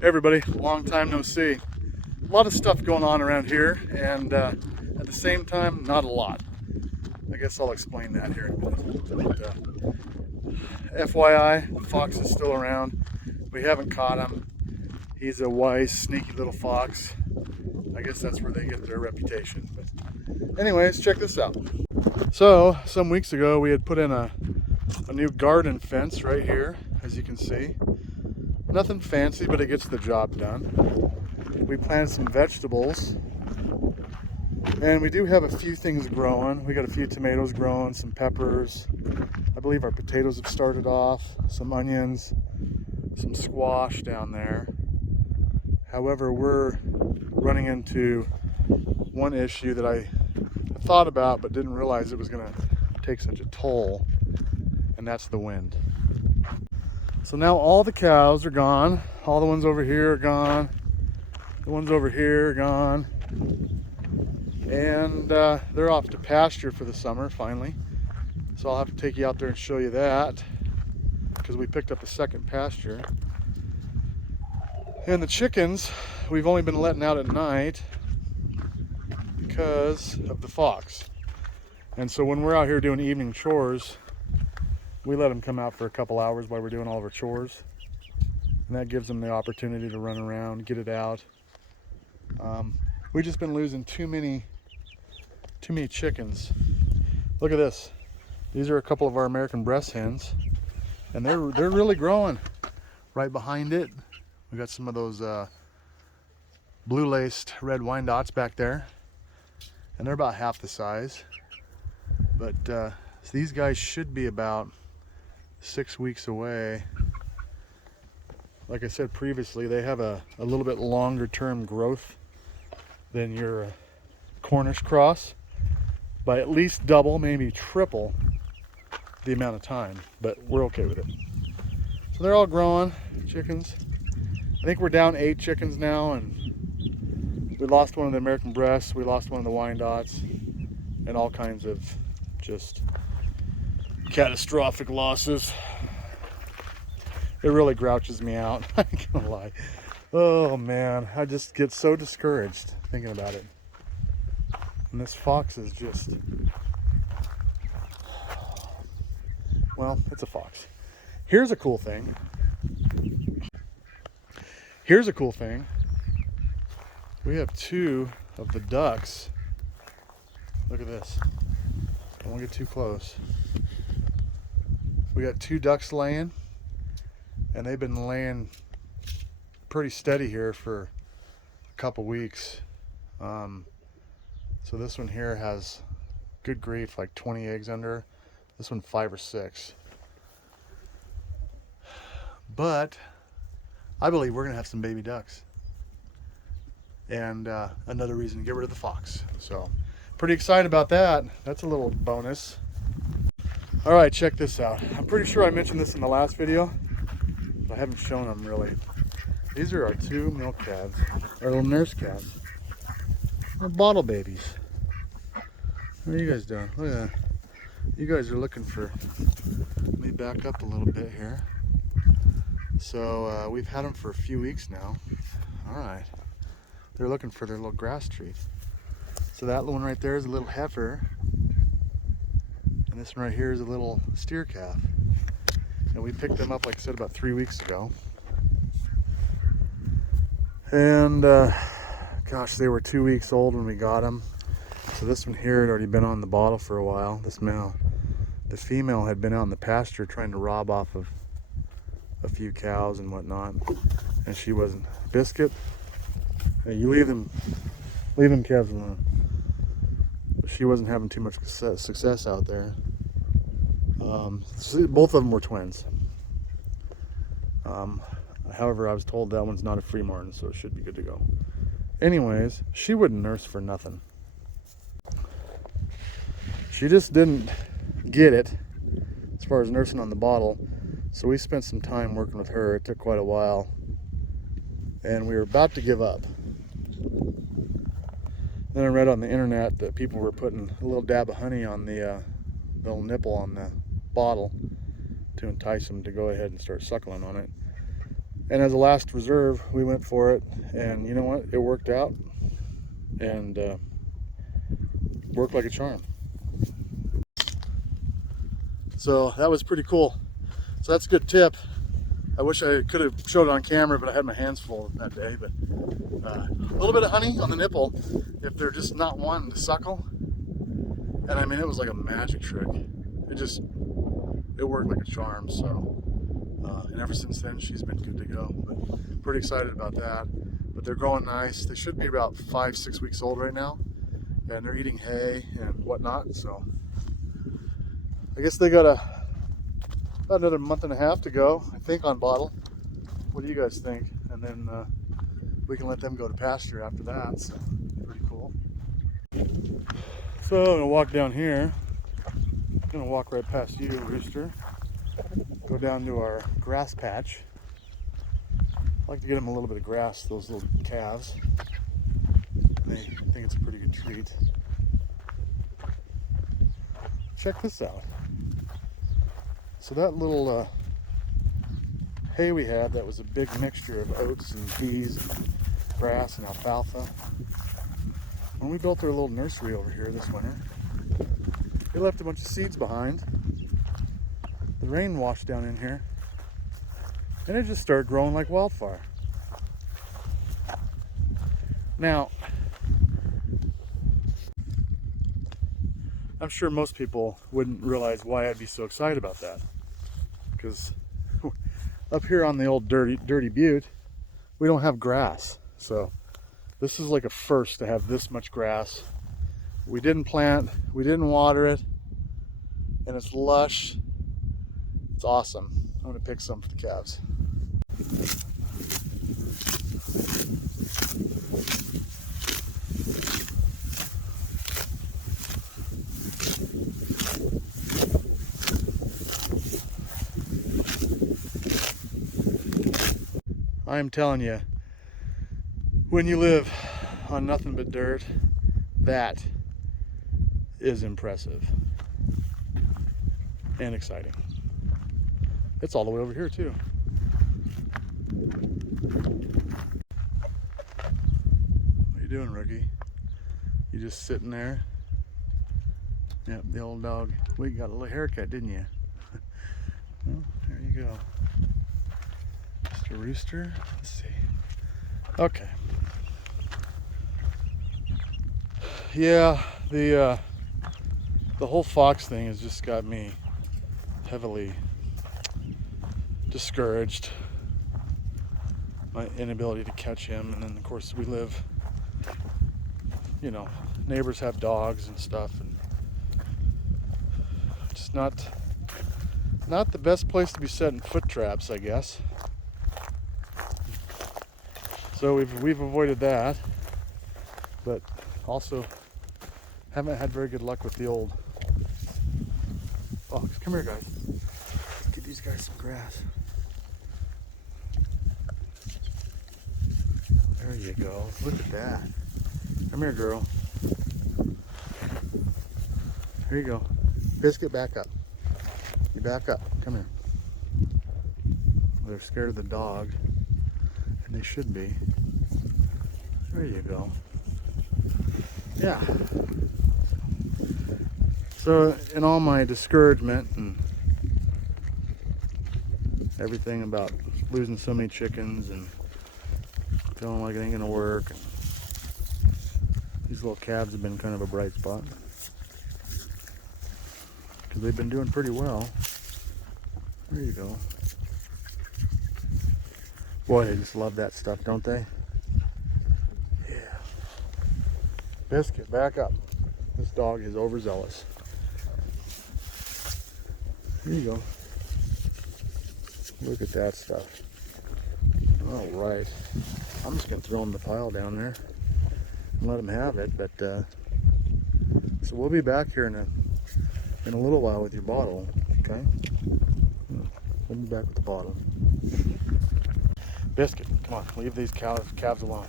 Hey everybody, long time no see. A lot of stuff going on around here, and at the same time, not a lot. I guess I'll explain that here in a minute. But, FYI, the fox is still around. We haven't caught him. He's a wise, sneaky little fox. I guess that's where they get their reputation. But anyways, check this out. So, some weeks ago, we had put in a new garden fence right here, as you can see. Nothing fancy, but it gets the job done. We planted some vegetables, and we do have a few things growing. We got a few tomatoes growing, some peppers. I believe our potatoes have started off, some onions, some squash down there. However, we're running into one issue that I thought about but didn't realize it was going to take such a toll, and that's the wind. So now all the cows are gone. All the ones over here are gone. The ones over here are gone. And they're off to pasture for the summer, finally. So I'll have to take you out there and show you that, because we picked up a second pasture. And the chickens, we've only been letting out at night because of the fox. And so when we're out here doing evening chores, we let them come out for a couple hours while we're doing all of our chores, and that gives them the opportunity to run around, get it out. We've just been losing too many chickens. Look at this. These are a couple of our American breast hens, and they're really growing. Right behind it, we got some of those blue-laced red Wyandottes back there, and they're about half the size. But so these guys should be about 6 weeks away. Like I said previously, they have a little bit longer term growth than your Cornish cross, by at least double, maybe triple the amount of time, but we're okay with it. So they're all growing, chickens. I think we're down 8 chickens now, and we lost one of the American breasts, we lost one of the Wyandottes, and all kinds of just catastrophic losses. It really grouches me out. I ain't gonna lie. Oh man, I just get so discouraged thinking about it. And this fox is just, well, it's a fox. Here's a cool thing. We have 2 of the ducks. Look at this. Don't get too close. We got 2 ducks laying, and they've been laying pretty steady here for a couple weeks. So this one here has, good grief, like 20 eggs under. This one 5 or 6. But I believe we're gonna have some baby ducks, and another reason to get rid of the fox. So pretty excited about that. That's a little bonus. All right, check this out. I'm pretty sure I mentioned this in the last video, but I haven't shown them really. These are our 2 milk calves, our little nurse calves. They're bottle babies. What are you guys doing? Look at that. You guys are looking for, let me back up a little bit here. So we've had them for a few weeks now. All right. They're looking for their little grass treat. So that one right there is a little heifer. And this one right here is a little steer calf. And we picked them up, like I said, about 3 weeks ago. And gosh, they were 2 weeks old when we got them. So this one here had already been on the bottle for a while, this male. The female had been out in the pasture trying to rob off of a few cows and whatnot, and she wasn't. Biscuit, hey, you leave them calves alone. She wasn't having too much success out there. So both of them were twins. However, I was told that one's not a free martin, so it should be good to go. Anyways, she wouldn't nurse for nothing. She just didn't get it as far as nursing on the bottle. So we spent some time working with her. It took quite a while, and we were about to give up. Then I read on the internet that people were putting a little dab of honey on the little nipple on the bottle to entice them to go ahead and start suckling on it. And as a last reserve, we went for it, and you know what? It worked out, and worked like a charm. So that was pretty cool. So that's a good tip. I wish I could have showed it on camera, but I had my hands full that day. But a little bit of honey on the nipple if they're just not wanting to suckle. And I mean, it was like a magic trick. It worked like a charm. So, and ever since then, she's been good to go. But pretty excited about that. But they're growing nice. They should be about 5-6 weeks old right now, and they're eating hay and whatnot. So I guess they got about another month and a half to go, I think, on bottle. What do you guys think? And then we can let them go to pasture after that. So pretty cool. So I'm gonna walk down here. I'm gonna walk right past you, Rooster. Go down to our grass patch. I like to get them a little bit of grass, those little calves. They think it's a pretty good treat. Check this out. So that little hay we had, that was a big mixture of oats and peas and grass and alfalfa. When we built our little nursery over here this winter, they left a bunch of seeds behind. The rain washed down in here, and it just started growing like wildfire. Now, I'm sure most people wouldn't realize why I'd be so excited about that, because up here on the old dirty butte, we don't have grass. So this is like a first to have this much grass. We didn't plant, we didn't water it, and it's lush. It's awesome. I'm gonna pick some for the calves. I'm telling you, when you live on nothing but dirt, that is impressive and exciting. It's all the way over here too. What are you doing, rookie? You just sitting there? Yep, the old dog. We got a little haircut, didn't you? Well, there you go. Mr. Rooster. Let's see. Okay. Yeah, the whole fox thing has just got me heavily discouraged. My inability to catch him, and then of course we live, you know, neighbors have dogs and stuff, and just not the best place to be setting foot traps, I guess. So we've avoided that, but also haven't had very good luck with the old. Oh, come here, guys. Let's get these guys some grass. There you go. Look at that. Come here, girl. Here you go. Biscuit, back up. You back up. Come here. They're scared of the dog, and they should be. There you go. Yeah. So in all my discouragement and everything about losing so many chickens and feeling like it ain't gonna work, and these little calves have been kind of a bright spot because they've been doing pretty well. There you go. Boy, they just love that stuff, don't they? Yeah. Biscuit, back up. This dog is overzealous. Here you go. Look at that stuff. All right. I'm just gonna throw him the pile down there and let him have it. But so we'll be back here in a little while with your bottle. Okay. We'll be back with the bottle. Biscuit, come on. Leave these calves alone.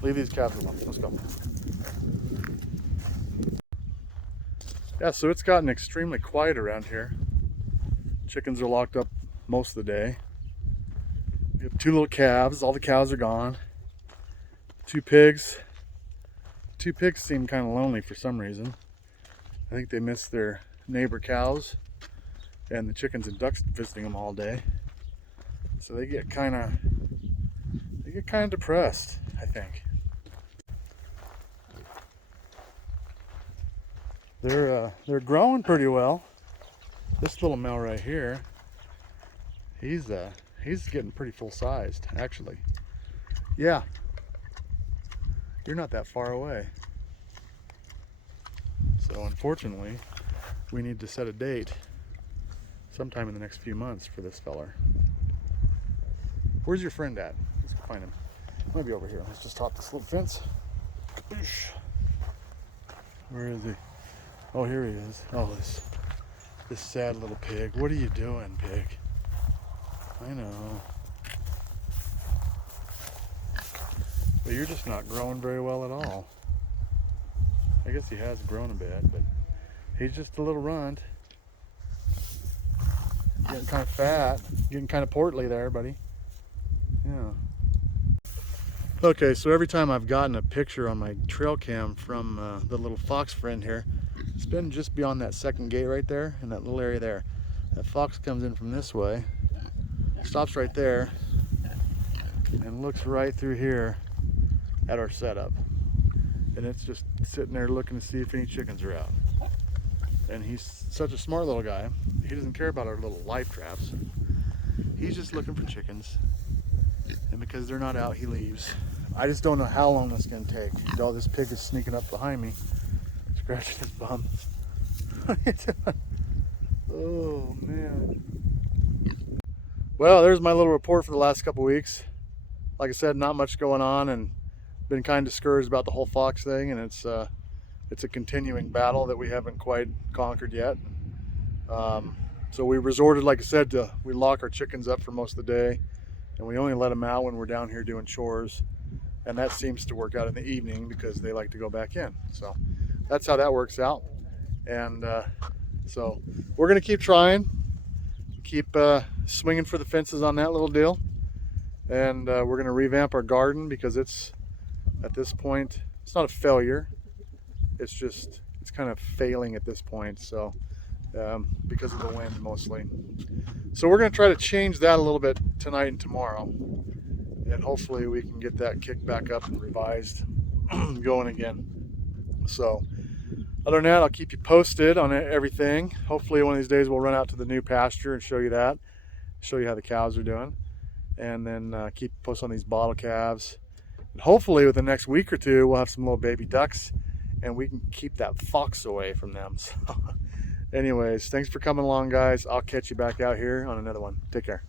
Leave these calves alone. Let's go. Yeah, so it's gotten extremely quiet around here. Chickens are locked up most of the day. We have 2 little calves. All the cows are gone. 2 pigs. 2 pigs seem kind of lonely for some reason. I think they miss their neighbor cows and the chickens and ducks visiting them all day. So they get kind of depressed, I think. They're growing pretty well. This little male right here, he's getting pretty full sized, actually. Yeah, you're not that far away. So unfortunately, we need to set a date sometime in the next few months for this feller. Where's your friend at? Let's go find him. He might be over here. Let's just hop this little fence. Kaboosh. Where is he? Oh, here he is. Oh, this sad little pig. What are you doing, pig? I know. But you're just not growing very well at all. I guess he has grown a bit, but he's just a little runt. Getting kind of fat. Getting kind of portly there, buddy. Yeah. Okay, so every time I've gotten a picture on my trail cam from the little fox friend here, it's been just beyond that second gate right there, in that little area there. That fox comes in from this way, stops right there, and looks right through here at our setup. And it's just sitting there looking to see if any chickens are out. And he's such a smart little guy. He doesn't care about our little live traps. He's just looking for chickens. And because they're not out, he leaves. I just don't know how long this is going to take. Oh, this pig is sneaking up behind me, scratching his bum. Oh, man. Well, there's my little report for the last couple weeks. Like I said, not much going on, and been kind of discouraged about the whole fox thing, and it's a continuing battle that we haven't quite conquered yet. So we resorted, like I said, we lock our chickens up for most of the day, and we only let them out when we're down here doing chores, and that seems to work out in the evening because they like to go back in. So that's how that works out. And so we're going to keep trying, keep swinging for the fences on that little deal, and we're going to revamp our garden because it's, at this point, it's not a failure. It's kind of failing at this point. So because of the wind mostly. So we're going to try to change that a little bit tonight and tomorrow, and hopefully we can get that kicked back up and revised going again. So other than that, I'll keep you posted on everything. Hopefully one of these days we'll run out to the new pasture and show you that, show you how the cows are doing, and then keep posted on these bottle calves. And hopefully within the next week or two we'll have some little baby ducks, and we can keep that fox away from them. So anyways, thanks for coming along, guys. I'll catch you back out here on another one. Take care.